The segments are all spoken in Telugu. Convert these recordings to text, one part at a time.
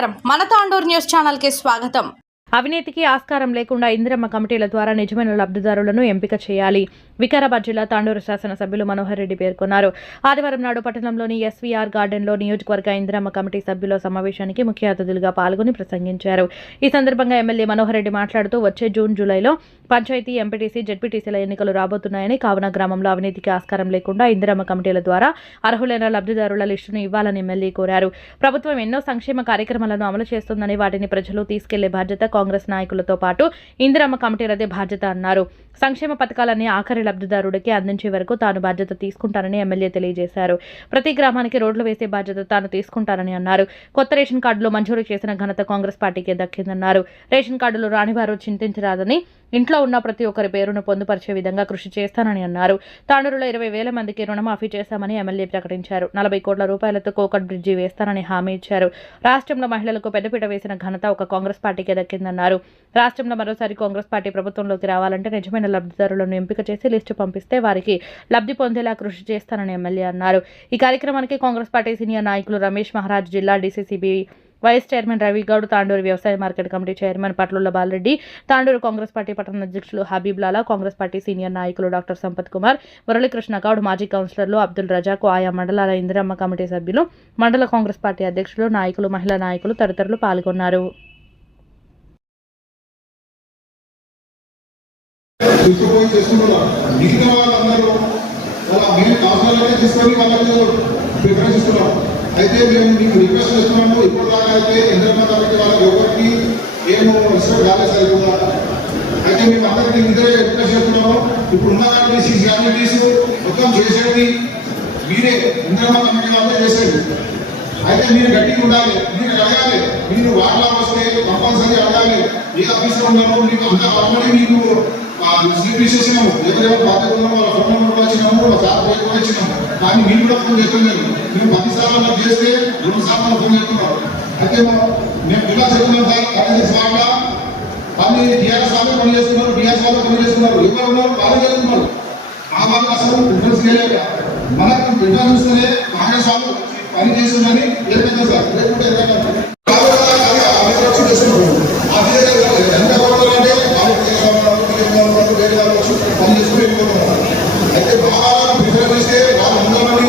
నమస్కారం. మన తాండూర్ న్యూస్ ఛానల్కి స్వాగతం. అవినీతికి ఆస్కారం లేకుండా ఇందిరమ్మ కమిటీల ద్వారా నిజమైన లబ్ధిదారులను ఎంపిక చేయాలి. వికారాబాద్ జిల్లా తాండూరు శాసనసభ్యులు మనోహర్ రెడ్డి పేర్కొన్నారు. ఆదివారం నాడు పట్టణంలోని ఎస్వీఆర్ గార్డెన్లో నియోజకవర్గ ఇందిరమ్మ కమిటీ సభ్యుల సమావేశానికి ముఖ్య అతిథులుగా పాల్గొని ప్రసంగించారు. ఈ సందర్భంగా ఎమ్మెల్యే మనోహర్ రెడ్డి మాట్లాడుతూ వచ్చే జూన్ జూలైలో పంచాయతీ ఎంపీటీసీ జడ్పీటీసీల ఎన్నికలు రాబోతున్నాయని కావున గ్రామంలో అవినీతికి ఆస్కారం లేకుండా ఇందిరమ్మ కమిటీల ద్వారా అర్హులైన లబ్ధిదారుల లిస్టును ఇవ్వాలని ఎమ్మెల్యే కోరారు. ప్రభుత్వం ఎన్నో సంక్షేమ కార్యక్రమాలను అమలు చేస్తుందని వాటిని ప్రజలు తీసుకెళ్ళే బాధ్యత కాంగ్రెస్ నాయకులతో పాటు ఇందిరమ్మ కమిటీలదే బాధ్యత అన్నారు. సంక్షేమ పథకాలన్నీ ఆఖరి లబ్ధిదారుడికి అందించే వరకు తాను బాధ్యత తీసుకుంటానని ఎమ్మెల్యే తెలియజేశారు. ప్రతి గ్రామానికి రోడ్లు వేసే బాధ్యత తాను తీసుకుంటానని అన్నారు. కొత్త రేషన్ కార్డులు మంజూరు చేసిన ఘనత కాంగ్రెస్ పార్టీకే దక్కిందన్నారు. రేషన్ కార్డులు రానివారు చింతించరాదని ఇంట్లో ఉన్న ప్రతి ఒక్కరి పేరును పొందుపరిచే విధంగా కృషి చేస్తానని అన్నారు. తాండూరులో ఇరవై వేల మందికి రుణమాఫీ చేశామని ఎమ్మెల్యే ప్రకటించారు. నలభై కోట్ల రూపాయలతో కోకట్ బ్రిడ్జి వేస్తానని హామీ ఇచ్చారు. రాష్ట్రంలో మహిళలకు పెద్దపీట వేసిన ఘనత ఒక కాంగ్రెస్ పార్టీకే దక్కిందన్నారు రాష్ట్రంలో మరోసారి కాంగ్రెస్ పార్టీ ప్రభుత్వంలోకి రావాలంటే నిజమైన లబ్ధిదారులను ఎంపిక చేసి లిస్టు పంపిస్తే వారికి లబ్ధి పొందేలా కృషి చేస్తానని ఎమ్మెల్యే అన్నారు. ఈ కార్యక్రమానికి కాంగ్రెస్ పార్టీ సీనియర్ నాయకులు రమేష్ మహారాజ్ జిల్లా DCCB vice chairman Ravi Goud Tandur వ్యవసాయ మార్కెట్ కమిటీ చైర్మన్ పట్లుల బాలరెడ్డి తాండూరు కాంగ్రెస్ పార్టీ పట్టణ అధ్యక్షులు హబీబ్ లాలా కాంగ్రెస్ పార్టీ సీనియర్ నాయకులు డాక్టర్ సంపత్ కుమార్ మురళీకృష్ణ గౌడ్ మాజీ కౌన్సిలర్లు అబ్దుల్ రజాకు ఆయా మండలాల ఇందిరమ్మ కమిటీ సభ్యులు మండల కాంగ్రెస్ పార్టీ అధ్యక్షులు నాయకులు మహిళా నాయకులు తదితరులు పాల్గొన్నారు. తీసుకుపోయి చేసుకుంటున్నారు మిగతా వాళ్ళందరూ వాళ్ళ మేము కావాలనే తీసుకొని వాళ్ళకి ప్రిఫరెన్స్ ఇస్తున్నాం అయితే మేము మీకు రిక్వెస్ట్ చేస్తున్నాము. ఇప్పటిదాకా అయితే ఎంతమంది కాబట్టి వాళ్ళకి ఎవరికి ఏమో ఇష్టం కాలేదు సార్ కూడా అయితే మేము అందరికీ ఇద్దరే రిక్వెస్ట్ చేస్తున్నాము. ఇప్పుడు ఉన్న దాంట్లో సీసీ కమిటీస్ మొత్తం చేసేది మీరే. ఇంద్రమ్మ కమిటీ వాళ్ళే చేసేది. అయితే మీరు గట్టిగా ఉండాలి. మీరు అడగాలి. మీరు వార్లా వస్తే కంపల్సరీ అడగాలి. ఏ ఆఫీసర్ ఉన్నారో మీకు అంత ఆల్రెడీ మీకు స్లిప్ ఇచ్చేసినాము ఎవరెవరు బాధ్యత ఉన్నారో వాళ్ళ ఫోన్ నెంబర్ కూడా ఇచ్చినాము వాళ్ళ సార్ పేరు కూడా ఇచ్చినాము కానీ మీరు కూడా ఫోన్ చెప్తున్నాను మేము. పది సార్లు చేస్తే రెండు సార్లు ఫోన్ చేస్తున్నారు. అయితే మేము ఇలా చెప్తున్నాం సార్ కాలేజెస్ వాళ్ళ వాళ్ళు టీఆర్ఎస్ వాళ్ళు పని చేస్తున్నారు టీఆర్ఎస్ వాళ్ళు పని చేస్తున్నారు. ఎవరు ఉన్నారు? వాళ్ళు చేస్తున్నారు. ఆ వాళ్ళకి అసలు ప్రిఫరెన్స్ చేయలేక మనకు ప్రిఫరెన్స్ ఇస్తేనే కాంగ్రెస్ వాళ్ళు పని చేస్తుందని ఏర్పడింది సార్. లేకుంటే ఏర్పడ్డారు. కాబట్టి అది ఆ అభివృద్ధి చేస్తున్నారు. అదే ఎంత కొడుతున్నారంటే వాళ్ళు టీఆర్ఎస్ వాళ్ళు, టీఆర్ఎస్ వాళ్ళు, వేరే వాళ్ళు వచ్చి పని చేసుకుని వెళ్ళిపోతున్నారు. అయితే బాగా ప్రిఫరెన్స్ ఇస్తే వాళ్ళు ఉందామని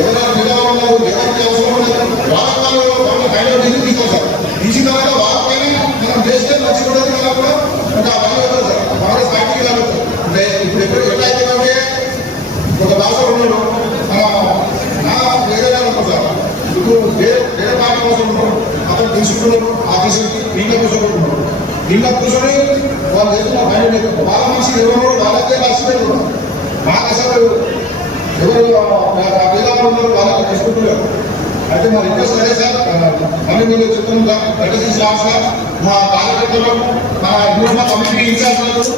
ఎవరైనా పిల్లలు ఉన్నారు ఎవరికి అవసరం లేదు వాళ్ళ వాళ్ళు వాళ్ళు కైండ్ ఆఫ్ డిగ్రీ తీసుకోవాలి సార్ తీసిన తర్వాత వాళ్ళపైన మనం చేస్తే మంచి కూడా కూడా కూడా ఒక వాళ్ళు అవుతుంది సార్ కాంగ్రెస్ పార్టీకి రావచ్చు అంటే ఇప్పుడు ఎప్పుడు ఎట్లా అవుతుందంటే ఒక భాష ఉన్నాడు మన నా వేరే వాళ్ళు ఉంటారు సార్ ఇప్పుడు వేరే వేరే పార్టీ కోసం ఉంటారు అతను తీసుకున్నారు ఆఫీసుకి నీళ్ళ కోసం ఉంటున్నారు నీళ్ళ కూర్చొని వాళ్ళు చేస్తున్న పని వాళ్ళ మనిషి ఎవరు వాళ్ళకే రాసి పెట్టుకున్నారు మాకు అసలు ఎవరు వేలాలు ఉన్నారు వాళ్ళకి తీసుకుంటున్నారు అయితే మా రిక్వెస్ట్ అదే సార్ మళ్ళీ మీరు చెప్తున్నాం సార్ దయచేసి సార్ మా కార్యకర్తలు మా ఇప్పుడు మా కమిటీ ఇన్ఛార్జ్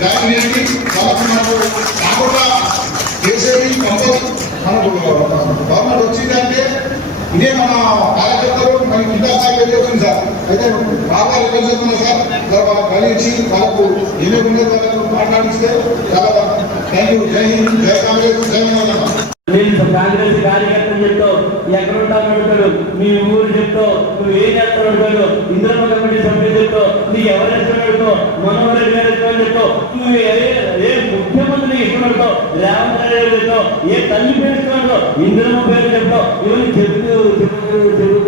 బ్యాంక్ చేయండి వాళ్ళకి మనకు కాకుండా చేసేది కంపల్ మనకు గవర్నమెంట్ వచ్చిందంటే ఇదే మన కార్యకర్తలు మనకి ఇంత స్థాయి వచ్చింది సార్? అయితే బాగా రిక్వెస్ట్ చేస్తున్నాం సార్? సార్ వాళ్ళకి కలిగించి వాళ్ళకు ఏమేమి ఉండేది వాళ్ళకు మాట్లాడిస్తే చాలా థ్యాంక్ యూ జై హింద్ జై కాంగ్రెస్ జై తెలంగాణ నేను కాంగ్రెస్ కార్యకర్తలు చెప్తావు ఎక్కడ ఉంటావు అడుగుతాడు మీ ఊరు చెప్తావు నువ్వు ఏం చేస్తావు అడుగుతాడు ఇంద్రమ్మ కమిటీ సభ్యులు చెప్తావు నీ ఎవరు ఇష్టం అడుగుతావు మనోహర్ రెడ్డి గారు ఇష్టం చెప్తావు నువ్వు ఏ ముఖ్యమంత్రి ముఖ్యమంత్రికి అడుగుతావు రేవంత్ రెడ్డి చెప్తావు ఏ తల్లి పేరు చెప్తావు ఇందిరమ్మ పేరు చెప్తావు ఇవన్నీ చెప్తూ చెబుతూ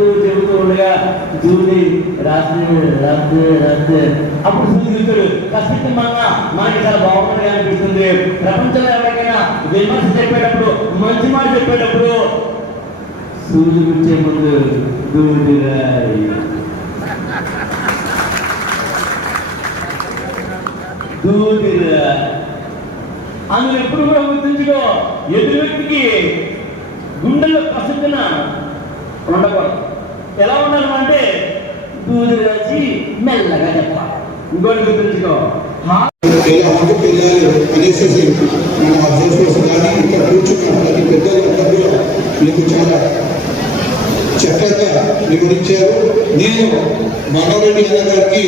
చెబుతూ చెబుతూ ఉండగా చూసి రాత్రి రాత్రి రాత్రి అప్పుడు చూస్తాడు కష్టం మన మనకి చాలా బాగుంటుంది అనిపిస్తుంది ప్రపంచంలో ఎవరికైనా విమర్శ చెప్పేటప్పుడు మంచి మాట చెప్పేటప్పుడు సూర్యుడు వచ్చే ముందు దూదిరాయి దూదిరా అందులో ఎప్పుడు కూడా గుర్తుంచుకో ఎదురు వ్యక్తికి గుండెల్లో కసుకున ఉండకూడదు ఎలా ఉండాలి అంటే దూది రాసి మెల్లగా చెప్పాలి. ఇంకోటి గుర్తుంచుకో. కానీ ఇక్కడ కూర్చున్న ప్రతి మీకు చాలా చక్కగా వివరించారు నేను మనోరెడ్డి గారికి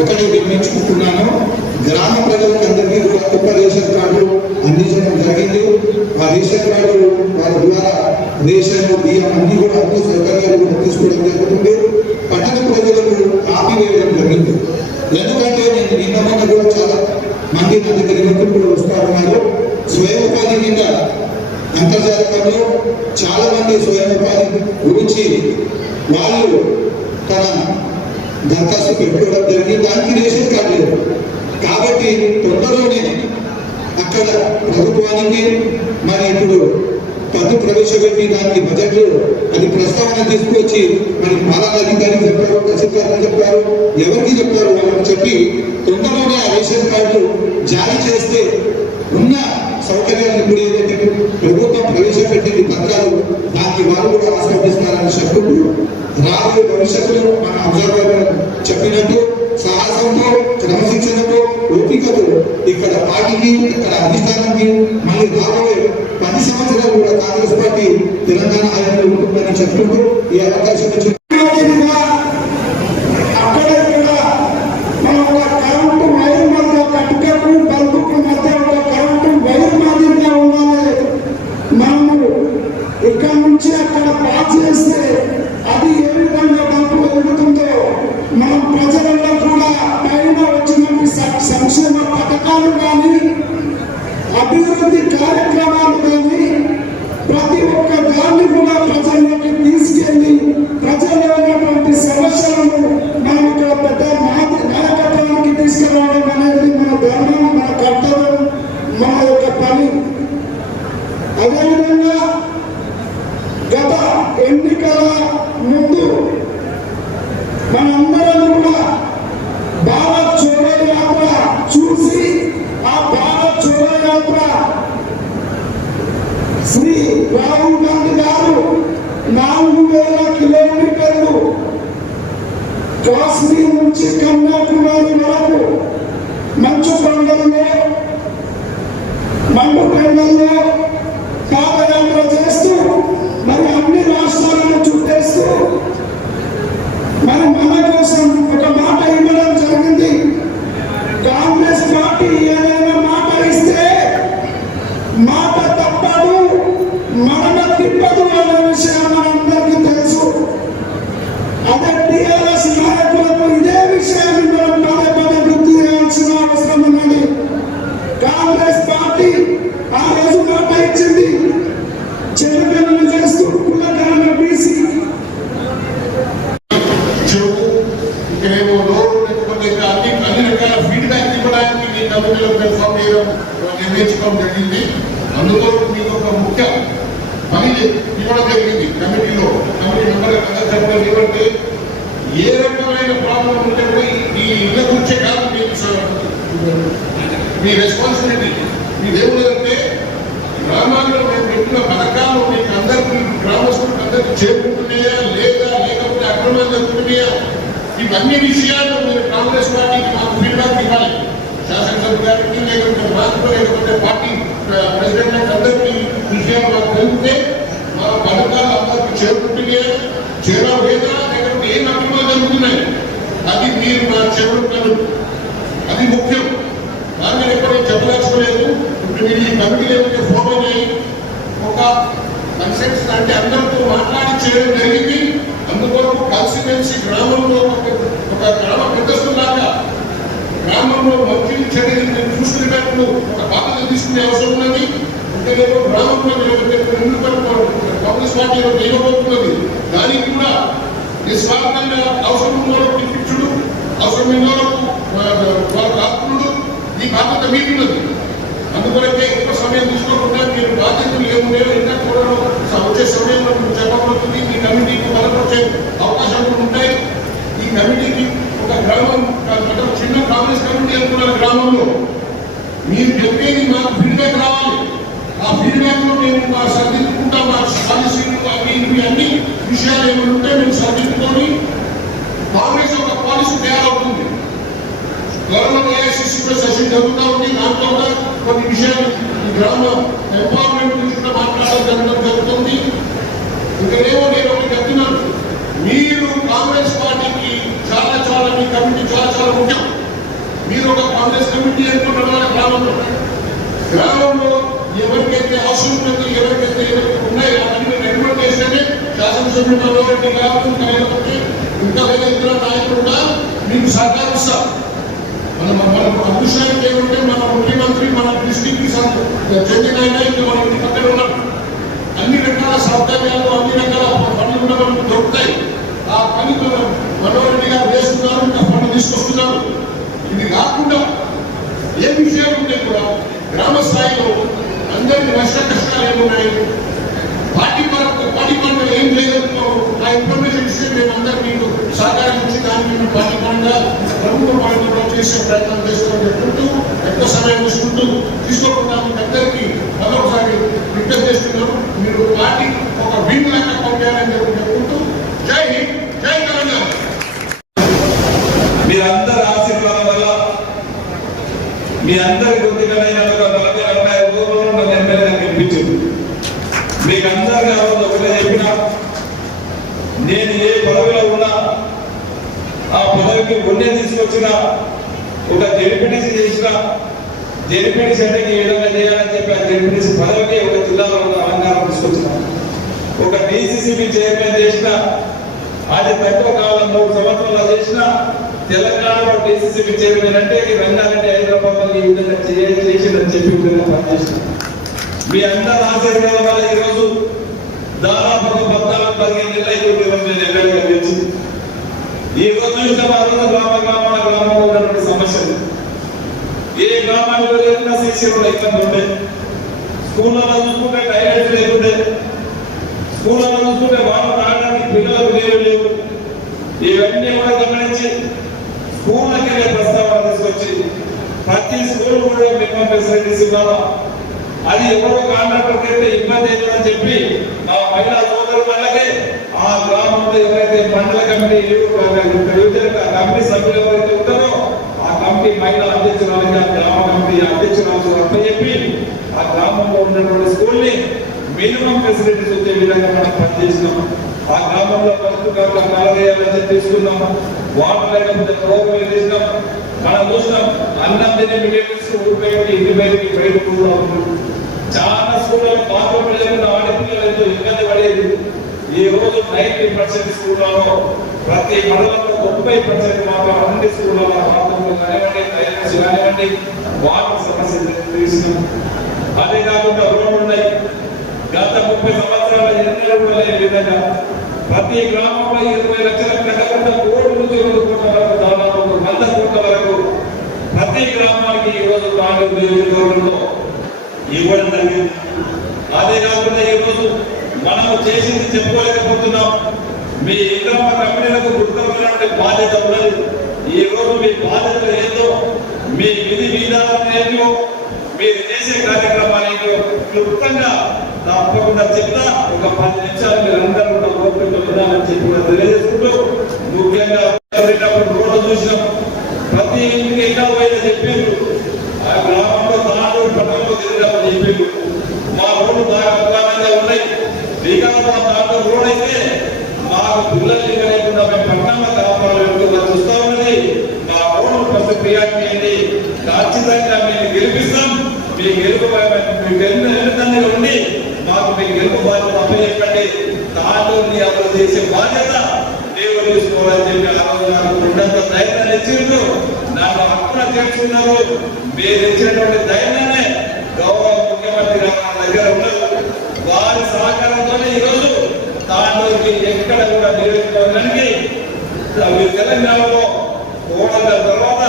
ఒకటి నిర్మించుకుంటున్నాను గ్రామ ప్రజలకు అందరికీ కూడా కొత్త రేషన్ కార్డు అందించడం జరిగింది ఆ రేషన్ కార్డు వారి ద్వారా రేషన్ మన అబ్జర్వర్ చెప్పినట్టు సాహసంతో క్రమశిక్షణతో ఓపికతో ఇక్కడ పార్టీకి ఇక్కడ అధిష్టానానికి మళ్ళీ రాబోయే పది సంవత్సరాలు కూడా కాంగ్రెస్ పార్టీ తెలంగాణ ఆయంలో ఉంటుందని చెప్పుకుంటూ ఈ అవకాశం E é. శాసనసభ గారికి లేకుంటే మాకు లేకుంటే పార్టీ ప్రెసిడెంట్ అందరికీ విషయాలు మాకు తెలిపితే మా పథకాలు అందరికీ చేరుకుంటే చేరలేదా? లేకుంటే ఏం అక్రమాలు జరుగుతున్నాయి? అది మీరు మా చేరుకుంటారు. అది ముఖ్యం. దాన్ని ఎప్పుడూ చెప్పదలుచుకోలేదు. ఇప్పుడు మీరు ఈ కమిటీ ఏమైతే ఫోన్ అయినాయి ఒక కన్సెన్స్ అంటే అందరితో మాట్లాడి చేయడం జరిగింది. అందుకోసం కలిసిమెలిసి గ్రామంలో ఒక గ్రామ పెద్దస్తులాగా గ్రామంలో మంచి చర్యలు చూసుకునే చూసుకునేటప్పుడు ఒక బాధ్యత తీసుకునే అవసరం ఉన్నది. ఇంతేదో గ్రామంలో ముందు కాంగ్రెస్ పార్టీ వేయబోతున్నది దానికి కూడా నిస్వార్థంగా అవసరం ఉన్న వాళ్ళకి పిచ్చుడు అవసరం ఉన్న వాళ్ళకు వాళ్ళ ఈ బాధ్యత మీకున్నది. అందుకొరకే ఎక్కువ సమయం తీసుకోకుండా మీరు బాధ్యతలు ఏమున్నాయో ఇంకా కూడా వచ్చేసి మనం మన అభిషేకం చేయకుంటే మన ముఖ్యమంత్రి మన డిస్టిక్ చైతన్య అయినా ఇంకా మన ఇంటి పక్కన ఉన్నాడు. అన్ని రకాల సౌకర్యాలు అన్ని రకాల పనులు కూడా మనకు దొరుకుతాయి. ఆ పని మనం మనోరెడ్డి గారు వేస్తున్నారు ఇంకా పనులు తీసుకొస్తున్నారు. ఇది కాకుండా ఏ విషయాలు ఉంటే కూడా గ్రామ స్థాయిలో అందరికీ నష్ట కష్టాలు ఏమున్నాయి? పార్టీ పార్టీ పార్టీ ఏం లేదు ఇన్ఫర్మేషన్ ఇస్తే మేము మీకు సహకరించి దాన్ని మేము పార్టీ పరంగా ప్రభుత్వ చేసే ప్రయత్నం చేస్తామని చెప్పుకుంటూ ఎక్కువ సమయం తీసుకుంటూ తీసుకోకుండా మీకు అందరికీ మరొకసారి రిక్వెస్ట్ చేస్తున్నాం. మీరు పార్టీ ఒక విన్ లాగా పంపించాలని చెప్పుకుంటూ జై హింద్ జై తెలంగాణ. మీరందరి ఆశీర్వాదం వల్ల మీ అందరి కొద్దిగానైనా ఒక నలభై నలభై ఐదు రోజుల్లో నన్ను ఎమ్మెల్యేగా గెలిపించింది మీకు అందరికీ ఆ రోజు ఒకటే చెప్పిన నేను ఏ పదవిలో ఉన్నా ఆ పదవికి తీసుకొచ్చిన ఒక జెడ్పీటీసీ చేసిన జెడ్పీటీసీ అంటే ఈ విధంగా చేయాలని చెప్పి ఆ జెడ్పీటీసీ పదవికి ఒక జిల్లాలో ఉన్న అలంకారం తీసుకొచ్చిన. ఒక డిసిసిబి చైర్మన్ చేసిన అది తక్కువ కాలం మూడు సంవత్సరాలు చేసిన తెలంగాణలో డిసిసిబి చైర్మన్ అంటే ఈ రంగారెడ్డి హైదరాబాద్ ఈ విధంగా చేయ- చేసిందని చెప్పి విధంగా పనిచేసిన. మీ అందరి ఆశీర్వాదం వల్ల ఈరోజు దాదాపు పద్నాలుగు పదిహేను నెలలు అయితే ఈరోజు నేను ఎమ్మెల్యేగా ఈ రోజు చూస్తే ఆ గ్రామ గ్రామాల గ్రామంలో ఉన్నటువంటి సమస్యలు. ఏ గ్రామానికి లేకుండా సీసీ ఇబ్బంది ఉండే స్కూళ్ళలో చూసుకుంటే టాయిలెట్స్ లేకుండే స్కూళ్ళలో చూసుకుంటే వాళ్ళు రావడానికి పిల్లలకు లేవు లేవు ఇవన్నీ కూడా గమనించి స్కూళ్ళకి వెళ్ళే ప్రస్తావన తీసుకొచ్చి ప్రతి స్కూల్ కూడా మినిమం ఫెసిలిటీస్ ఇవ్వాలా అది ఎవరో కాంట్రాక్టర్ అయితే ఇబ్బంది అవుతుందని చెప్పి నా మహిళా గ్రామంలో ఎవరైతే మండల కమిటీ కమిటీ సభ్యులు ఎవరైతే ఉంటారో ఆ కమిటీ మహిళా అధ్యక్షురాలుగా గ్రామ కమిటీ అధ్యక్షురాలు అప్పచెప్పి ఆ గ్రామంలో ఉన్నటువంటి స్కూల్ని మినిమం ఫెసిలిటీస్ వచ్చే విధంగా మనం పనిచేసినాం ఆ గ్రామంలో పరిస్థితులు కాకుండా తీసుకున్నాం. వాటర్ లేకపోతే ప్రోగ్రామ్ చేసినాం మనం చూసినాం అన్నం తినే మిలియన్స్ ఊరిపోయి ఇంటి బయటికి బయట చాలా స్కూళ్ళలో బాత్రూమ్ లేకుండా ఆడపిల్లలు ఎంతో ఇబ్బంది పడేది. ఈ రోజు నైన్టీ పర్సెంట్ స్కూళ్ళలో ప్రతి మండలంలో ముప్పై పర్సెంట్ మాత్రం అన్ని స్కూళ్ళలో బాత్రూమ్లు కానివ్వండి టైలెట్స్ కానివ్వండి వాటర్ సమస్య తీసినాం అదే కాకుండా రోడ్లు ఉన్నాయి. గత ముప్పై సంవత్సరాల ఎన్నెల కూడా లేని విధంగా ప్రతి గ్రామంలో ఇరవై లక్షల కట్టకుండా కోటి నుంచి రెండు కోట్ల వరకు దాదాపు వంద కోట్ల వరకు ప్రతి గ్రామానికి ఈ రోజు కాంగ్రెస్ నియోజకవర్గంలో ఇవ్వడం జరిగింది. అదే కాకుండా ఈ రోజు మనం చేసింది చెప్పుకోలేకపోతున్నాం. మీ ఇంకా కంపెనీలకు గుర్తమైనటువంటి బాధ్యత ఉన్నది. ఈ రోజు మీ బాధ్యత ఏందో మీ విధి విధానం ఏంటో మీరు చేసే కార్యక్రమాలు ఏంటో క్లుప్తంగా తప్పకుండా చెప్తా. ఒక పది నిమిషాలు మీరు అందరూ కూడా ఓపిక విధానం చెప్పి కూడా తెలియజేసుకుంటూ ముఖ్యంగా వెళ్ళేటప్పుడు చూసినప్పుడు చూసినాం ప్రతి ఇంటికి ఇంకా పోయిన చెప్పిండ్రు ఆ గ్రామంలో తాను పట్టణంలో తిరిగినప్పుడు చెప్పిండ్రు మా రోడ్డు బాగా ప్రధానంగా ఉన్నాయి శ్రీకాకుళం దాంట్లో రోడ్ అయితే మాకు పిల్లలు లేకుండా మేము పట్టణంలో కాపాడాలని చూస్తా ఉన్నది. మా రోడ్డు ఫస్ట్ ప్రియారిటీ అయింది ఖచ్చితంగా మేము గెలిపిస్తాం. మీ గెలుపు మీ గెలుపు ఎన్నికల్లో ఉండి మాకు మీ గెలుపు బాధ్యత అప్పచెప్పండి. దాంట్లో మీ అమలు చేసే బాధ్యత దేవుడు తీసుకోవాలని చెప్పి ఆ రోజు నాకు ఉన్నంత ధైర్యాన్ని ఇచ్చిండ్రు. నన్ను అక్కడ చేర్చుకున్నారు మీరు ఇచ్చినటువంటి ధైర్యాన్ని గౌరవ ముఖ్యమంత్రి గారు దగ్గర ఉన్నారు. వారి సహకారంతో ఈరోజు దాంట్లోకి ఎక్కడ కూడా నియోజకవర్గానికి అవి తెలంగాణలో కోడల తర్వాత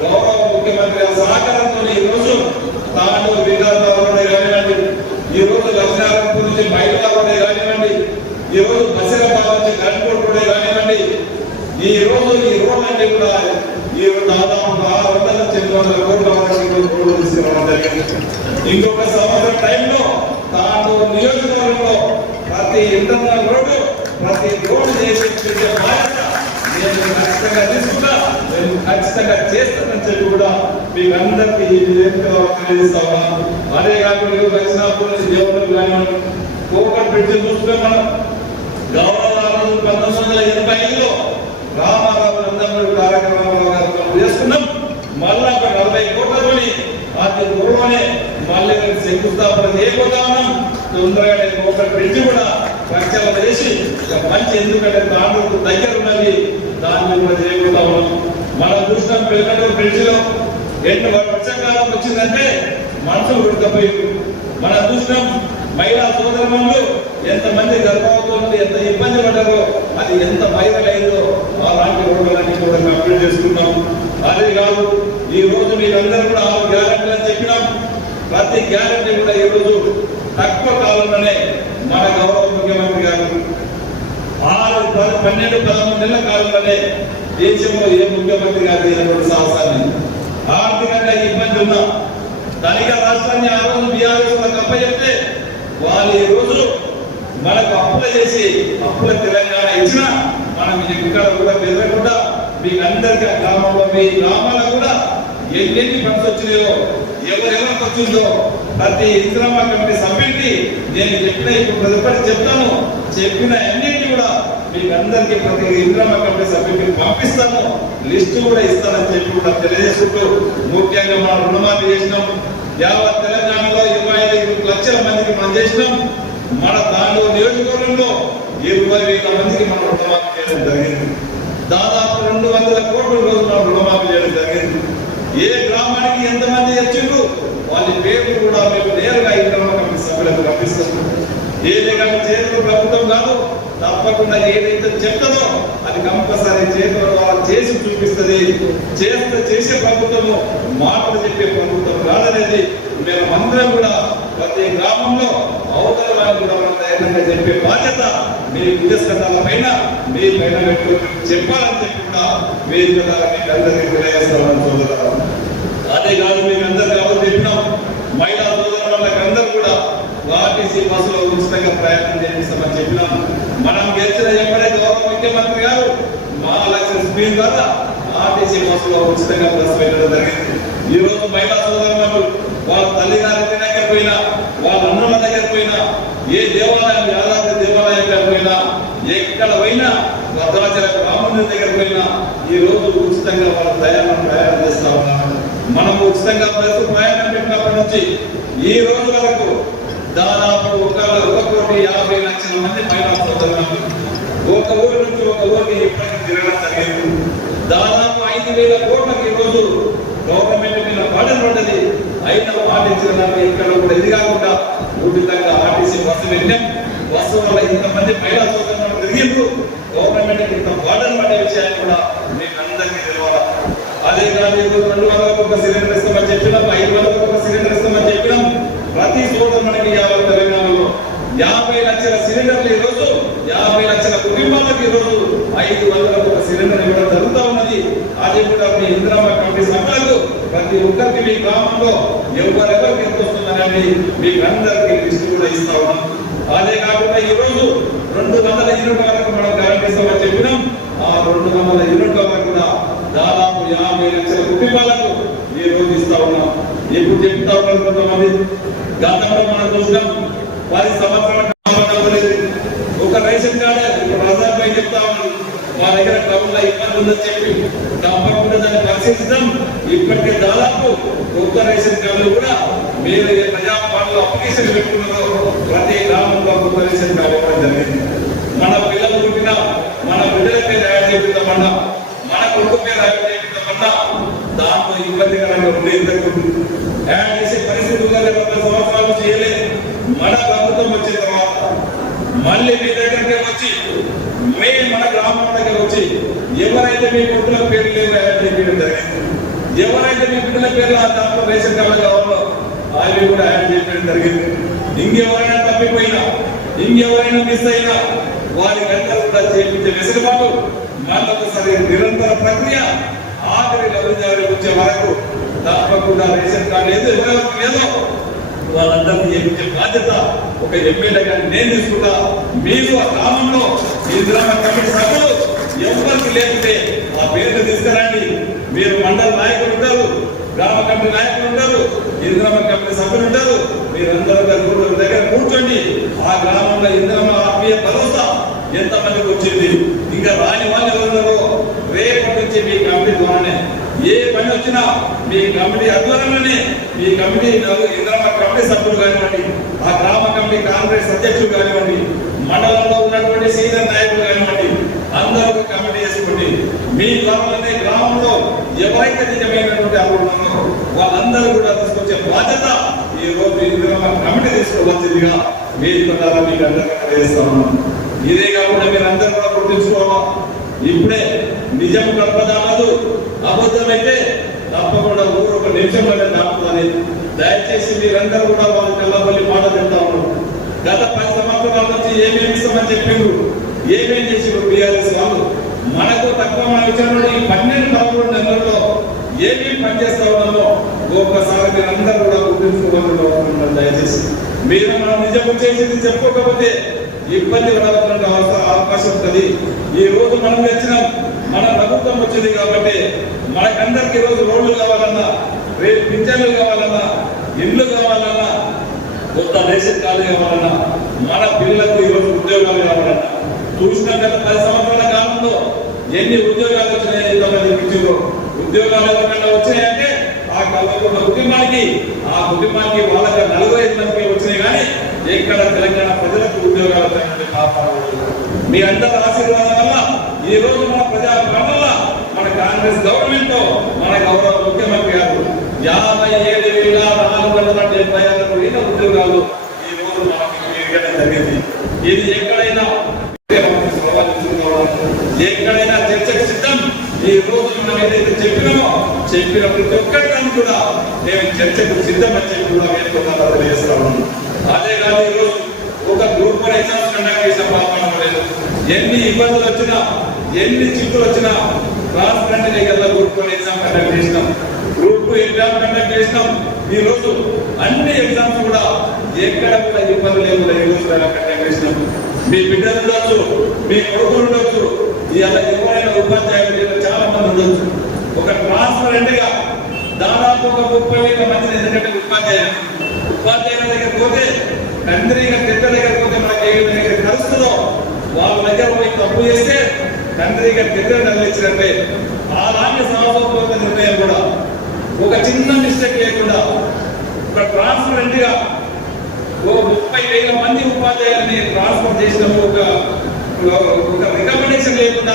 గౌరవ ముఖ్యమంత్రి సహకారంతో ఈ రోజు తాను విధానాలు కానివ్వండి ఈ రోజు లక్ష్మీనారాయణపూర్ నుంచి మహిళా కానివ్వండి ఈ రోజు బసిరాబాద్ నుంచి గన్కోట్ రోడ్డే కానివ్వండి ఈ రోజు ఈ రోడ్లన్నీ కూడా ఈ దాదాపు ఆరు వందల తొమ్మిది వందల కోట్ల ఇంకొక సంవత్సరం టైంలో తాను నియోజకవర్గంలో ప్రతి ఇంటర్నల్ రోడ్డు ప్రతి రోడ్డు చేసే బాధ్యత నేను ఖచ్చితంగా తీసుకుంటా. నేను ఖచ్చితంగా చేస్తానని చెప్పి కూడా మీకు అందరికీ తెలియజేస్తా ఉన్నాను అదే కాకుండా ఈరోజు దక్షిణాపూర్ నుంచి దేవుడు కానివ్వండి కోకట్ బ్రిడ్జ్ చూసుకుని మనం గౌరవ పంతొమ్మిది వందల ఎనభై ఐదులో రామారావు నందమూరి తారక రామారావు గారు చేసుకున్నాం. మళ్ళా ఒక నలభై కోట్లతోని అతి త్వరలోనే మళ్ళీ శంకుస్థాపన చేయబోతా ఉన్నాం. తొందరగా ఒక బ్రిడ్జ్ కూడా ప్రక్షాళన చేసి ఇక మంచి ఎందుకంటే తాండూరు దగ్గర ఉన్నది దాన్ని కూడా చేయకుండా ఉన్నాం మనం దూశనం పిల్లలు బ్రిడ్జ్లో ఎన్ని వర్షాకాలం వచ్చిందంటే మనసు ఉడకపోయింది మనం చూసినాం మహిళా సోదరులు ఎంతమంది గర్భవతులు ఎంత ఇబ్బంది పడ్డారో అది ఎంత వైరల్ అయిందో అలాంటి రోడ్లన్నీ కూడా కంప్లీట్ చేసుకున్నాం అదే కాదు రోజు మీరందరూ కూడా ఆరు గ్యారెంటీ అని చెప్పినాం. ప్రతి గ్యారెంటీ కూడా ఈరోజు తక్కువ కాలంలోనే మన గౌరవ ముఖ్యమంత్రి గారు ఆరు పది పన్నెండు పదమూడు నెలల కాలంలోనే దేశంలో ఏ ముఖ్యమంత్రి గారు చేయనటువంటి సాహసాన్ని ఆర్థికంగా ఇబ్బంది ఉన్నా ధనిక రాష్ట్రాన్ని ఆ రోజు బీఆర్ఎస్ వాళ్ళకి అప్పచెప్తే వాళ్ళు ఈ రోజు మనకు అప్పులు చేసి అప్పుల తెలంగాణ ఇచ్చినా మనం ఇక్కడ కూడా బెదరకుండా మీకు అందరికీ ఆ గ్రామంలో మీ గ్రామాలకు కూడా ఎన్నెన్ని పనులు వచ్చినాయో ఎవరెవరు వచ్చిందో ప్రతి ఇంద్రమ్మ కమిటీ సభ్యుడికి నేను చెప్పిన ఇప్పుడు ప్రతి ఒక్కటి చెప్తాను. చెప్పిన అన్నింటినీ కూడా మీకు అందరికీ ప్రతి ఇంద్రమ్మ కమిటీ సభ్యుడికి పంపిస్తాను. లిస్టు కూడా ఇస్తానని చెప్పి కూడా తెలియజేసుకుంటూ ముఖ్యంగా మనం రుణమాఫీ చేసినాం. యావత్ తెలంగాణలో ఇరవై ఐదు లక్షల మందికి మనం చేసినాం. మన దానిలో నియోజకవర్గంలో ఇరవై వేల మందికి మనం రుణమాఫీ చేయడం జరిగింది. దాదాపు రెండు వందల కోట్ల రోజులు మనం రుణమాఫీ చేయడం జరిగింది. ఏ గ్రామానికి ఎంతమంది వచ్చిండ్రు వాళ్ళ పేర్లు కూడా మేము నేరుగా ఈ గ్రామ సభ్యులకు పంపిస్తున్నాం. ఏది కానీ చేతులు ప్రభుత్వం కాదు తప్పకుండా ఏదైతే చెప్తుందో అది కంపల్సరీ చేతుల ద్వారా చేసి చూపిస్తుంది. చేస్తే చేసే ప్రభుత్వము మాటలు చెప్పే ప్రభుత్వం కాదనేది మేము అందరం కూడా ప్రతి గ్రామంలో అవతల వాళ్ళు కూడా మన చెప్పే బాధ్యత మీ విద్యస్కంధాల పైన మీ పైన పెట్టు. చెప్పాలని చెప్పి కూడా మీరు కదా మీకు అందరికీ తెలియజేస్తామని చూడగలరా అదే కాదు మీకు అందరు ఎవరు చెప్పినాం. మహిళా సోదరు అందరూ కూడా ఆర్టీసీ బస్సులో ఉచితంగా ప్రయాణం చేపిస్తామని చెప్పినాం. మనం గెలిచిన ఎప్పుడే గౌరవ ముఖ్యమంత్రి గారు మా లక్ష్యం స్కీమ్ ద్వారా ఆర్టీసీ బస్సులో ఉచితంగా బస్సు పెట్టడం జరిగింది. ఈ రోజు మహిళా సోదరులు వాళ్ళ తల్లిగారి దగ్గర పోయినా వాళ్ళ అన్నుల దగ్గర పోయినా ఏ దేవాలయం యాదాద్రి దేవాలయం దగ్గర పోయినా ఎక్కడ పోయినా భద్రాచల రాముని దగ్గర పోయినా ఈ రోజు ఉచితంగా వాళ్ళ ప్రయాణం ప్రయాణం చేస్తా ఉన్నారు మనం ఉచితంగా బస్సు ప్రయాణం పెట్టినప్పటి నుంచి ఈ రోజు వరకు దాదాపు ఒక ఒక కోటి యాభై లక్షల మంది పైన సోదరులు ఒక ఊరి నుంచి ఒక ఊరికి ఇప్పటికీ తిరగడం జరిగింది దాదాపు ఐదు వేల కోట్లకి ఈరోజు గవర్నమెంట్ మీద బాధలు పడ్డది అయినా పాటించిన ఇక్కడ కూడా ఇది కాకుండా ఉచితంగా ఆర్టీసీ బస్సు వెళ్ళాం బస్సు వల్ల ఇంతమంది మహిళా సోదరులు తిరిగి గవర్నమెంట్ ఇంత బాధలు పడే విషయాన్ని కూడా మీకు అందరికీ అదే కాదు రెండు వందలకు ఒక సిలిండర్ ఇస్తామని చెప్పినాం ఐదు వందలకు ఒక సిలిండర్ ఇస్తామని చెప్పినాం. ప్రతి సోదరునికి యాభై తెలంగాణలో యాభై లక్షల సిలిండర్లు ఈరోజు యాభై లక్షల కుటుంబాలకు ఈరోజు ఐదు వందలకు ఒక సిలిండర్ ఇవ్వడం జరుగుతూ ఉన్నది. అది కూడా మీ ఇందిరామ కమిటీ సభ్యులకు ప్రతి ఒక్కరికి మీ గ్రామంలో ఎవరెవరికి ఎంత వస్తుందనేది మీకు అందరికీ లిస్టు కూడా ఇస్తా ఉన్నాం. అదే కాకుండా ఈ రోజు రెండు వందల యూనిట్ల వరకు మనం గ్యారంటీ ఇస్తామని చెప్పినాం. ఆ రెండు వందల యూనిట్ల వరకు కూడా దాదాపు యాభై లక్షల కుటుంబాలకు ఈ రోజు ఇస్తా ఉన్నాం. ఇప్పుడు చెప్తా ఉన్నాం కొంతమంది? గతంలో మనం చూసినాం పది సంవత్సరాల కాలం అవ్వలేదు. ఒక రేషన్ కార్డు ప్రజాపై పై చెప్తా ఉన్నారు మా దగ్గర టౌన్లో ఇబ్బంది ఉందని చెప్పి తప్పకుండా దాన్ని పరిశీలిస్తాం ఇప్పటికే దాదాపు ఒక్క రేషన్ కార్డులు కూడా మీరు ప్రజా అప్లికేషన్ పెట్టుకున్నారో ప్రతి గ్రామంలో ఒక్క రేషన్ జరిగింది. మన పిల్లలు పుట్టిన మన బిడ్డల మీద యాడ్ చేపిద్దామన్నా మన కొడుకు మీద యాడ్ దాంతో దాంట్లో ఇబ్బందికరంగా ఉండే ఇంతకు యాడ్ చేసే పరిస్థితి ఉందని సంవత్సరాలు చేయలేదు మన ప్రభుత్వం వచ్చిన తర్వాత మళ్ళీ మీ దగ్గరికి వచ్చి మే మన గ్రామం వచ్చి ఎవరైతే మీ కుటుంబ పేరు లేవు యాడ్ చేయడం జరిగింది. ఎవరైతే మీ బిడ్డల పేర్లు ఆ దాంట్లో రేషన్ కార్డు కావాలో అవి కూడా యాడ్ చేయడం జరిగింది. ఇంకెవరైనా తప్పిపోయినా ఇంకెవరైనా మిస్ అయినా వారి గంటలు కూడా చేయించే వెసులుబాటు మళ్ళొకసారి నిరంతర ప్రక్రియ ఆఖరి లబ్ధిదారులు వచ్చే వరకు తప్పకుండా రేషన్ కార్డు ఏదో ఎవరెవరికి లేదో వాళ్ళందరినీ చేయించే బాధ్యత ఒక ఎమ్మెల్యేగా నేను తీసుకుంటా. మీరు ఆ గ్రామంలో మీ కమిటీ సభ్యులు ఎవరికి లేకుంటే ఆ పేర్లు తీసుకురండి. మీరు మండల నాయకులు ఉంటారు. గ్రామ కమిటీ నాయకులు ఉంటారు ఇంద్రమ కమిటీ సభ్యులు ఉంటారు. మీరందరూ దగ్గర దగ్గర కూర్చోండి. ఆ గ్రామంలో ఇంద్రమ ఆత్మీయ భరోసా ఎంత మందికి వచ్చింది? ఇంకా రాని వాళ్ళు ఎవరున్నారో రేపటి నుంచి మీ కమిటీ ద్వారానే. ఏ పని వచ్చినా మీ కమిటీ అధ్వర్యంలోనే మీ కమిటీ ఇంద్రమ కమిటీ సభ్యులు కానివ్వండి ఆ గ్రామ కమిటీ కాంగ్రెస్ అధ్యక్షులు కానివ్వండి మండలంలో ఉన్నటువంటి సీనియర్ నాయకులు కానివ్వండి అందరూ కమిటీ చేసుకోండి మీ గ్రామంలోనే గ్రామంలో ఎవరైతే నిజమైనటువంటి అర్హులు వాళ్ళందరూ కూడా తీసుకొచ్చే బాధ్యత ఈ రోజు కమిటీ తీసుకోవచ్చిందిగా మీ ప్రకారం మీకు అందరికీ వేస్తాను ఇదే కాకుండా మీరు అందరూ కూడా గుర్తించుకోవాలి. ఇప్పుడే నిజం గడపదాలదు అబద్ధమైతే తప్పకుండా ఊరు ఒక నిమిషంలోనే దాటుతుందని దయచేసి మీరందరూ కూడా వాళ్ళ కళ్ళబల్లి మాట చెప్తా ఉన్నారు. గత పది సంవత్సరాల నుంచి ఏమేమి ఇస్తామని చెప్పిండ్రు? ఏమేం చేసిండ్రు? బీఆర్ఎస్ వాళ్ళు? మనకు తక్కువ మన విషయంలో ఈ పన్నెండు పదమూడు నెలల్లో ఏమీ పనిచేస్తా ఉన్నామో ఒక్కసారి మీరందరూ కూడా గుర్తించుకోవాలనుకుంటున్నారు దయచేసి మీరు మనం నిజం చేసింది చెప్పుకోకపోతే ఇబ్బంది పడవలసిన అవకాశం ఉంటుంది. ఈ రోజు మనం తెచ్చినాం మన ప్రభుత్వం వచ్చింది కాబట్టి మనకందరికి ఈరోజు రోజు రోడ్లు కావాలన్నా రేపు పింఛన్లు కావాలన్నా ఇల్లు కావాలన్నా కొత్త రేషన్ కార్డు కావాలన్నా మన పిల్లలకు ఈరోజు ఉద్యోగాలు కావాలన్నా చూసిన పది సంవత్సరాల రాష్ట్రంలో ఎన్ని ఉద్యోగాలు వచ్చినాయి ఎంతమంది ఇచ్చిందో ఉద్యోగాలు ఎవరికైనా వచ్చాయంటే ఆ కళ్ళకున్న కుటుంబానికి ఆ కుటుంబానికి వాళ్ళకి నలుగురు ఐదు మందికి వచ్చినాయి కానీ ఎక్కడ తెలంగాణ ప్రజలకు ఉద్యోగాలు వచ్చాయని కాపాడలేదు. మీ అందరి ఆశీర్వాదం వల్ల ఈ రోజు మన ప్రజా వల్ల మన కాంగ్రెస్ గవర్నమెంట్ మన గౌరవ ముఖ్యమంత్రి గారు యాభై ఏడు వేల నాలుగు వందల డెబ్బై ఆరు వేల ఉద్యోగాలు ఈ రోజు మనకి జరిగింది. ఇది ఎక్కడైనా ఎక్కడైనా చర్చకు సిద్ధం. ఈ రోజు మనం ఏదైతే చెప్పినామో చెప్పిన ప్రతి ఒక్కరిని కూడా నేను చర్చకు సిద్ధమని చెప్పి కూడా వేస్తున్నాను తెలియజేస్తున్నాను అదే కాదు ఈరోజు ఒక గ్రూప్ ఎగ్జామ్స్ కండక్ట్ చేసిన పాల్గొనడం లేదు. ఎన్ని ఇబ్బందులు వచ్చినా ఎన్ని చిక్కులు వచ్చినా ట్రాన్స్పరెంట్ దగ్గర గ్రూప్ వన్ ఎగ్జామ్ కండక్ట్ చేసినాం. గ్రూప్ టూ ఎగ్జామ్ కండక్ట్ చేసినాం. ఈ రోజు అన్ని ఎగ్జామ్స్ కూడా ఎక్కడ కూడా ఇబ్బంది లేకుండా ఈ రోజు కండక్ట్ చేసినాం. మీ బిడ్డలు ఉండొచ్చు మీ కొడుకులు ఉండొచ్చు ఇవాళ ఎవరైనా ఉపాధ్యాయులు చాలా మంది ఉండొచ్చు. ఒక ట్రాన్స్పరెంట్గా దాదాపు ఒక ముప్పై వేల మంది ఎందుకంటే ఉపాధ్యాయులు. ఉపాధ్యాయుల దగ్గర పోతే తండ్రి పెద్ద దగ్గర పోతే మనకి ఏ విధంగా కలుస్తుందో వాళ్ళ దగ్గర పోయి తప్పు చేస్తే తండ్రి గారి పెద్ద నిర్ణయించినట్టే అలాంటి సాహసోపూర్వక నిర్ణయం కూడా. ఒక చిన్న మిస్టేక్ లేకుండా ఒక ట్రాన్స్పరెంట్గా ఓ ముప్పై వేల మంది ఉపాధ్యాయుల్ని ట్రాన్స్ఫర్ చేసినప్పుడు ఒక రికమెండేషన్ లేకుండా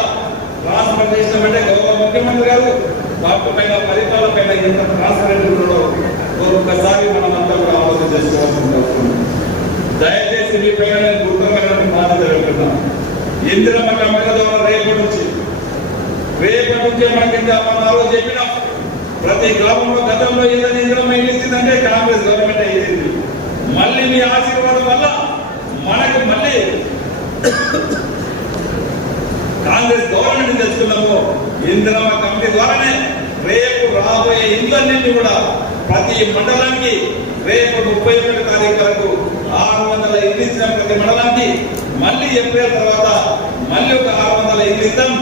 ట్రాన్స్ఫర్ చేసినామంటే గౌరవ ముఖ్యమంత్రి గారు వాటి పైన ఫలితాల పైన ఎంత ట్రాన్స్పరెంట్ ఉన్నాడో ఒక్కసారి మనం అంతా కూడా ఆలోచన చేసుకోవాల్సి దయచేసి మీ పైన నేను గుర్తమైన బాధ్యత వెళ్తున్నాను ఇందిరమ్మ కమిటీ ద్వారా రేపటి నుంచి రేపటి నుంచే మనకి మనం ఆ చెప్పినాం ప్రతి గ్రామంలో గతంలో ఏదైనా ఇందిరమ్మ ఇల్లు కాంగ్రెస్ గవర్నమెంట్ అయ్యింది మళ్ళీ మీ ఆశీర్వాదం వల్ల మనకు మళ్ళీ కాంగ్రెస్ గవర్నమెంట్ తెచ్చుకున్నాము ఇందిరమ్మ కమిటీ ద్వారానే రేపు రాబోయే ఇండ్లన్నింటినీ కూడా ప్రతి మండలానికి రేపు ముప్పై ఒకటి తారీఖు వరకు ఆరు వందల ఇల్లు ఇచ్చిన ప్రతి మండలానికి. మళ్ళీ ఏప్రిల్ తర్వాత మళ్ళీ ఒక ఆరు వందల ఇల్లు ఇద్దాం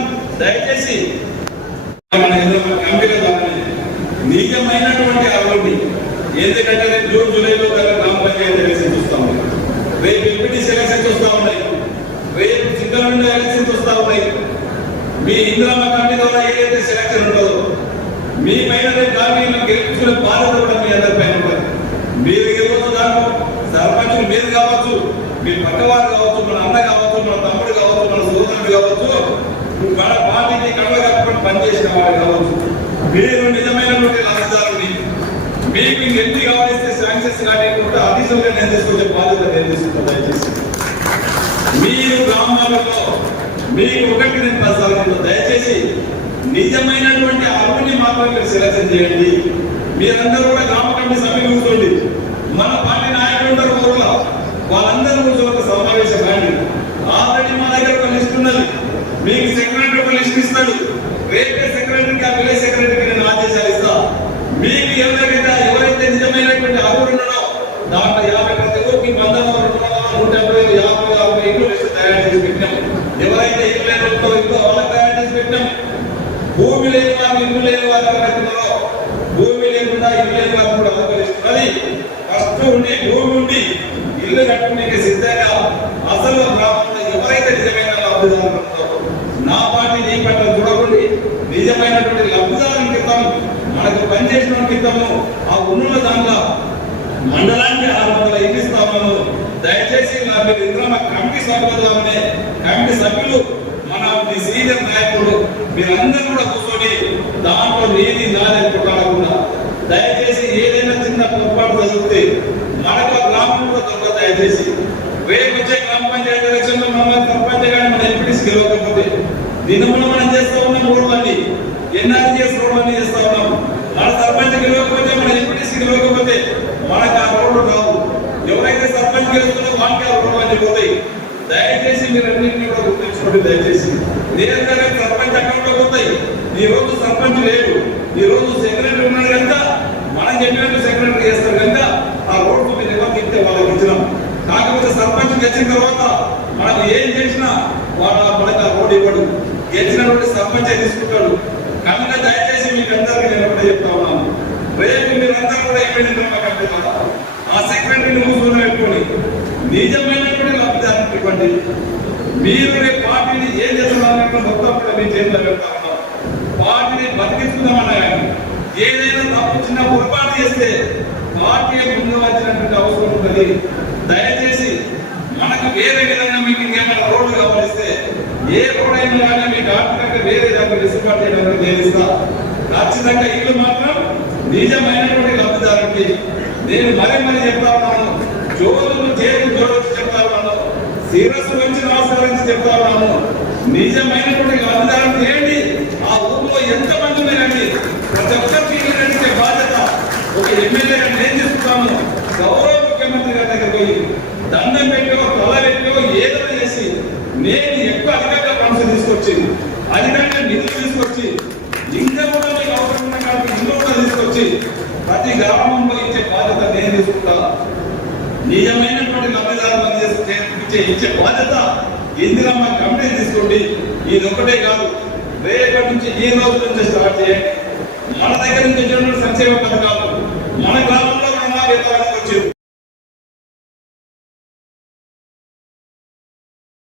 దయచేసి మన ఇందిరమ్మ కమిటీ ద్వారానే నిజమైనటువంటి అభివృద్ధి. ఎందుకంటే రేపు జూన్ జూలైలో గల గ్రామ పంచాయతీ ఎలక్షన్స్ వస్తా ఉన్నాయి రేపు ఎంపీటీ ఎలక్షన్స్ వస్తా ఉన్నాయి. రేపు సిద్ధమైన ఎలక్షన్స్ వస్తా ఉన్నాయి. మీ ఇందులో కమిటీ ద్వారా ఏదైతే సెలక్షన్ ఉంటుందో మీ పైన రేపు గ్రామీణ గెలిపించుకునే బాధ్యత కూడా మీ అందరి పైన ఉంటుంది మీరు గెలవచ్చు దాంట్లో సర్పంచులు మీరు కావచ్చు మీ పక్కవారు కావచ్చు మన అన్న కావచ్చు మన తమ్ముడు కావచ్చు మన సోదరుడు కావచ్చు మన పార్టీని కడవ కట్టుకొని పనిచేసిన వాడు కావచ్చు. మీరు నిజమైనటువంటి లబ్ధిదారుని మీకు ఎన్ని కావాలిస్తే శాంక్షన్స్ కానివ్వకుండా అధికంగా నేను తీసుకొచ్చే బాధ్యత నేను తీసుకుంటాను దయచేసి. మీరు గ్రామాలలో మీకు ఒకటి నేను ప్రస్తావించాను దయచేసి నిజమైనటువంటి అరువుని మాత్రం ఇక్కడ సెలక్షన్ చేయండి. మీరందరూ కూడా గ్రామ కమిటీ సభ్యులు కూర్చోండి. మన పార్టీ నాయకులు ఉంటారు ఊర్లో. వాళ్ళందరూ కూర్చొని ఒక సమావేశం కానీ ఆల్రెడీ మా దగ్గర ఒక లిస్ట్ ఉన్నది. మీకు సెక్రటరీ ఒక లిస్ట్ ఇస్తాడు. రేపే సెక్రటరీకి ఆ విలేజ్ సెక్రటరీకి నేను ఆదేశాలు ఇస్తా. మీకు ఎవరికైతే ఎవరైతే నిజమైనటువంటి అర్హులు ఉన్నాడో దాంట్లో యాభై ప్రతి ఊరికి వంద నూట యాభై యాభై యాభై ఇల్లు లిస్ట్ తయారు చేసి పెట్టినాం ఎవరైతే ఇల్లు లేని వాళ్ళతో ఇల్లు వాళ్ళకి తయారు చేసి పెట్టినాం. భూమి లేని వారు ఇల్లు లేని వారు ఎవరైతే భూమి లేకుండా ఇల్లు లేని వారు కూడా అదొక ఫస్ట్ ఉండి భూమి ఉండి ఇల్లు కట్టుకునే సిద్ధంగా అసలు గ్రామంలో ఎవరైతే నిజమైన లబ్ధిదారులు నా పాటి నీ పట్ల చూడకండి. నిజమైనటువంటి లబ్ధిదారుని క్రితం మనకు పనిచేసిన క్రితము ఆ ఉన్న దాంట్లో మండలానికి ఆరు వందల ఇల్లు ఇస్తామన్నారు దయచేసి మా మీరు ఇద్దరు మా కమిటీ సభ్యులు కమిటీ సభ్యులు మన మీ సీనియర్ నాయకులు మీరందరూ కూడా కూర్చొని దాంట్లో ఏది రాలేకుండా దయచేసి ఏదైనా చిన్న పొరపాటు జరిగితే మనకు గ్రామంలో దొరక దయచేసి. రేపు వచ్చే గ్రామ పంచాయతీ ఎలక్షన్లో మన సర్పంచ్ కానీ మన ఎంపీస్ గెలవకపోతే దీనివల్ల మనం చేస్తూ ఉన్నాం రోడ్లన్నీ ఎన్ఆర్జీఎస్ రోడ్లన్నీ చేస్తూ ఉన్నాం. మన సర్పంచ్ గెలవకపోతే మన ఎంపీస్ గెలవకపోతే మనకు ఆ రోడ్లు రావు. ఎవరైతే సర్పంచ్ గెలుస్తుందో వాళ్ళకి ఆ పోతాయి. దయచేసి మీరు అన్నింటినీ కూడా గుర్తించుకోండి దయచేసి. నిరంతరం సర్పంచ్ అకౌంట్లో పోతాయి. ఈ రోజు సర్పంచ్ లేడు ఈ రోజు సెక్రటరీ ఉన్నాడు కనుక మనం చెప్పినట్టు సెక్రటరీ చేస్తారు కనుక ఆ రోడ్డు మీరు ఎవరికి వాళ్ళకి ఇచ్చినాం కాకపోతే సర్పంచ్ గెలిచిన తర్వాత మనం ఏం చేసినా వాళ్ళ మనకు ఆ రోడ్డు ఇవ్వడు. గెలిచినటువంటి సర్పంచ్ తీసుకుంటాడు. కనుక దయచేసి మీకు అందరికీ నేను కూడా చెప్తా ఉన్నాను. రేపు అందరూ కూడా ఏమైనా ఆ సెక్రటరీని పెట్టుకొని నిజమైనటువంటి లబ్ధిదారులకు ఇవ్వండి. మీరు రేపు పార్టీని ఏం చేస్తున్నారో మొత్తం కూడా మీ చేతిలో పెడతా ఉన్నాం. పార్టీని బతికిస్తున్నామన్నా ఏదైనా తప్పు చిన్న పొరపాటు చేస్తే పార్టీ ముందు వచ్చినటువంటి అవసరం ఉంటుంది. దయచేసి మనకు వేరే విధంగా మీకు ఇంకేమైనా రోడ్లు కావాలిస్తే ఏ రోడ్ అయినా కానీ మీకు ఆర్థికంగా వేరే దానికి వెసులుబాటు చేయడానికి నేను ఇస్తా. ఖచ్చితంగా ఇల్లు మాత్రం నిజమైనటువంటి లబ్ధిదారునికి నేను మరి మరి చెప్తా ఉన్నాను. జోడులు చేతులు జోడించి చెప్తా ఉన్నాను. శిరస్సు నుంచి నమస్కరించి చెప్తా ఉన్నాను. నిజమైనటువంటి లబ్ధిదారునికి ఏంటి? ఆ ఊర్లో ఎంత మంది ఉన్నారండి? ప్రతి ఒక్కరికి ఇల్లు బాధ్యత. ఒక ఎమ్మెల్యేగా నేను చెప్తాను గౌరవ ముఖ్యమంత్రి గారి దగ్గర పోయి దండం పెట్టో తల పెట్టో ఏదో చేసి నేను ఎక్కువ అధికంగా ఫండ్స్ తీసుకొచ్చి అధికంగా నిధులు తీసుకొచ్చి ఇంకా కూడా మీకు అవసరం ఉన్న కాబట్టి ఇల్లు కూడా తీసుకొచ్చి ప్రతి గ్రామంలో బాధ్యత నేను తీసుకుంటా. నిజమైనటువంటి లబ్ధిదారులను చేసి చేర్పించే ఇచ్చే బాధ్యత ఇందిరమ్మ కమిటీ తీసుకోండి. ఇది ఒకటే కాదు. రేపటి నుంచి ఈ రోజు నుంచి స్టార్ట్ చేయండి. మన దగ్గర నుంచి సంక్షేమ పథకాలు మన